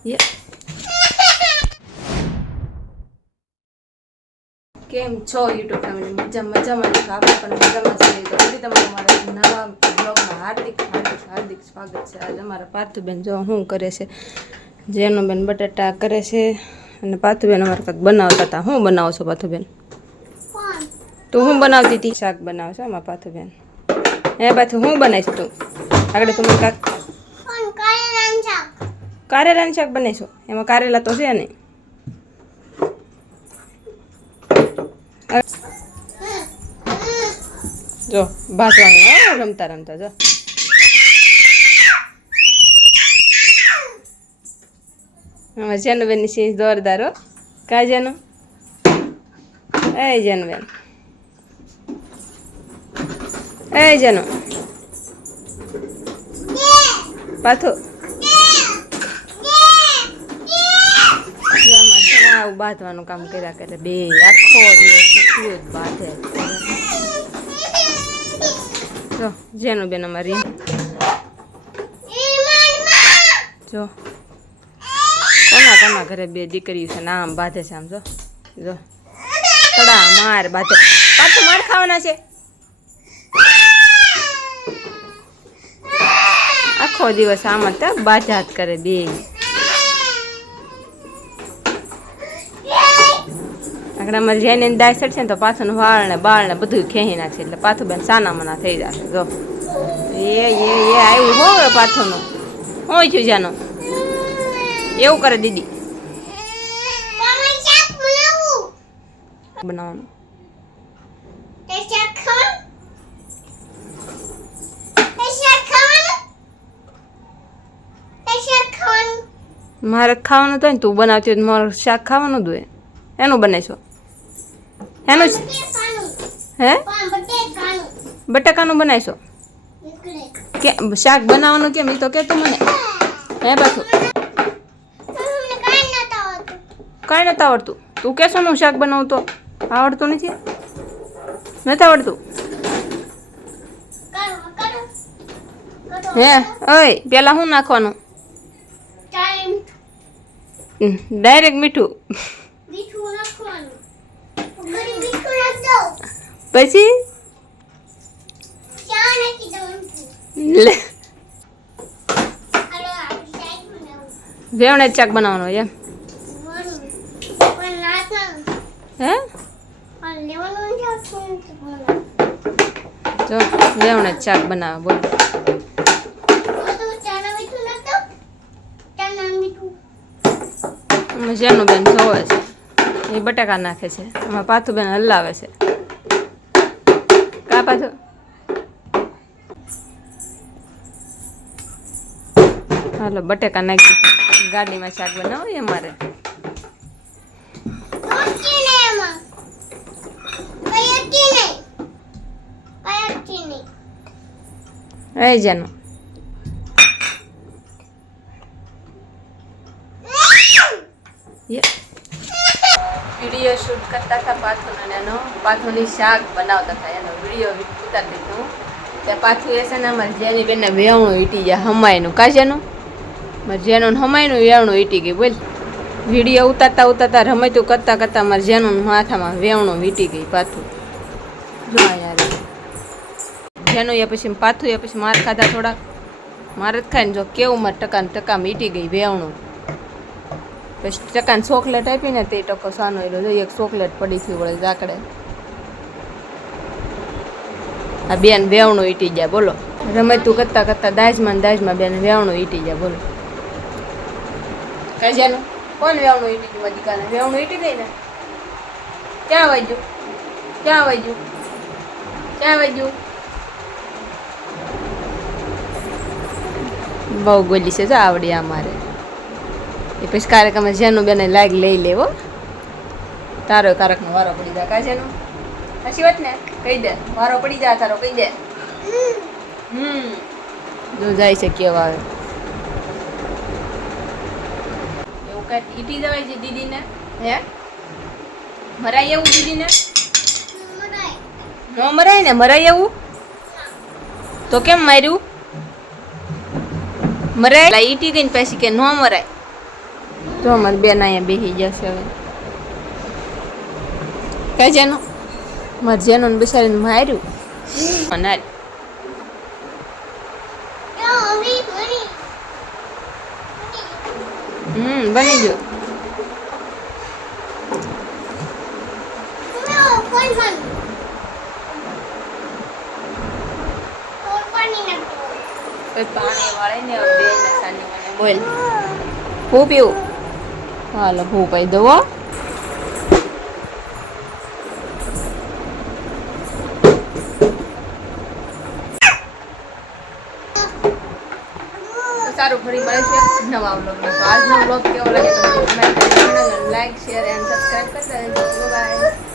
કેમ છો YouTube family? મજામાં છો? આપણે પણ મજામાં છીએ. તો ફરી તમારું મારા નવા બ્લોગમાં હાર્દિક સ્વાગત છે. આજે અમારા પાર્થુબેન જો શું કરે છે, જેનુબેન બટાટા કરે છે અને પાર્થુબેન અમારે કંઈક બનાવતા હતા. શું બનાવો છો પાર્થુબેન? તું શું બનાવતી હતી? શાક બનાવશો અમારા પાર્થુબેન. હે પાર્થુ, શું બનાવીશ તું? આગળ તું મને કારેલાનું શાક બનાવીશું. એમાં કારેલા તો છે નહીં. જો ભાસવાનું રમતા રમતા જો અમારે જેનુબેન ની સિંહ જોરદાર હો. કા જેનું? એ જેનુબેન, એ જેનું પાથો આવું બાંધવાનું કામ કર્યા કરે બે આખો દિવસ જ બાંધે. જો જેનુબેન અમારી જો કોના ઘરે બે દીકરીઓ છે ને આમ બાંધે છે. આમ જો જો તડા માર બાંધે. પાછું માર ખાવાના છે. આખો દિવસ આમ જ બાજાત કરે બે. આગળ અમારે જેને દાય ચડશે ને તો પાછું વાળ ને બાળ ને બધું ખેંચી નાખશે. એટલે પાછું બેન સાના મના થઈ જશે. જો એ આવ્યું હોય પાછુંનું હોય છું જાનું એવું કરે દીદી. બનાવવાનું મારે ખાવાનું તો ને તું બનાવતી હોય મારે શાક ખાવાનું જ હોય. એનું બનાવીશું. એનું હે બટાકાનું બનાવીશું. કે શાક બનાવવાનું કેમ એ તો કે તું મને. હે પાછું કાંઈ નથી આવડતું. તું કેશો ને હું શાક બનાવું તો આવડતું નથી આવડતું. હે ઓય પેલા શું નાખવાનું? ડાયરેક્ટ મીઠું પછી લે વેવણે શાક બનાવવાનું એમ? હે જો વેવણે શાક બનાવે. બોલો જેનુબેન જોવે છે એ બટાકા નાખે છે. એમાં પાથુબેન હલાવે છે. કા પાછું હાલો બટાકા નાખી ગાડીમાં શાક બનાવો અમારે. એ જેનું વિડીયો શૂટ કરતા હતા પાથુનો ને એનો પાથુની શાક બનાવતા હતા. એનો વિડીયો ઉતારી દીધું. ત્યાં પાથું એ છે ને અમારે જેની બેનને વેવણું વીટી જાય હમાયનું. કાજેનું મારે જેનું હમાયનું વેવણું વીટી ગઈ. બોલ વિડીયો ઉતારતા રમતું કરતા મારે જેનું માથામાં વેવણું વીટી ગઈ. પાથું જો યાર જેનું એ પછી પાથું એ પછી માર ખાધા થોડાક મારે જ ખાઈને જો કેવું મારે ટકા વીટી ગઈ વેવણું. પછી ટકાને ચોકલેટ આપીને તે ટકો સાનો એલો જોઈએ. એક ચોકલેટ પડી થી વળે ઝાકડે. આ બેન વેવણું ઈટી જાય. બોલો રમતું કરતા દાજમાં બેન વેવણું ઈટી જાય. બોલો કાજ્યાનું કોણ વેવણું ઈટી ગયું? દીકાને વેવણું ઈટી ગઈ ને. ક્યાં વાગ્યું? બહુ ગોલી છે જો આવડી અમારે. એ પછી કારક અમે જેનું બેને લાગ લઈ લેવો. તારો કારકનો વારો પડી જાય. કા જેનું સાચી વાત ને? કહી દે વારો પડી જાય તારો. કહી દે. જો જાય છે કેવા આવે એવું કઈ ઈટી જવાય છે દીદીને. હે મરાય એવું દીદીને? ન મરાય ને? મરાય એવું તો કેમ માર્યું? મરાય ઈટી ગઈ ને પછી કે ન મરાય. જો અમારે બેન અહીંયા બેસી જશે હવે કઈ જેનું મારે જેનું બિચારીને માર્યું અને બની ગયો પાણી વાળે ને બે સાની મને બોલ હું પીવું હાલો હું પી દઉં સારું ફરી મળે છે નવા વ્લોગમાં તો આજનો વ્લોગ કેવો લાગે તો કમેન્ટ કરીને લાઈક શેર એન્ડ સબસ્ક્રાઇબ કરતા રહેજો બાય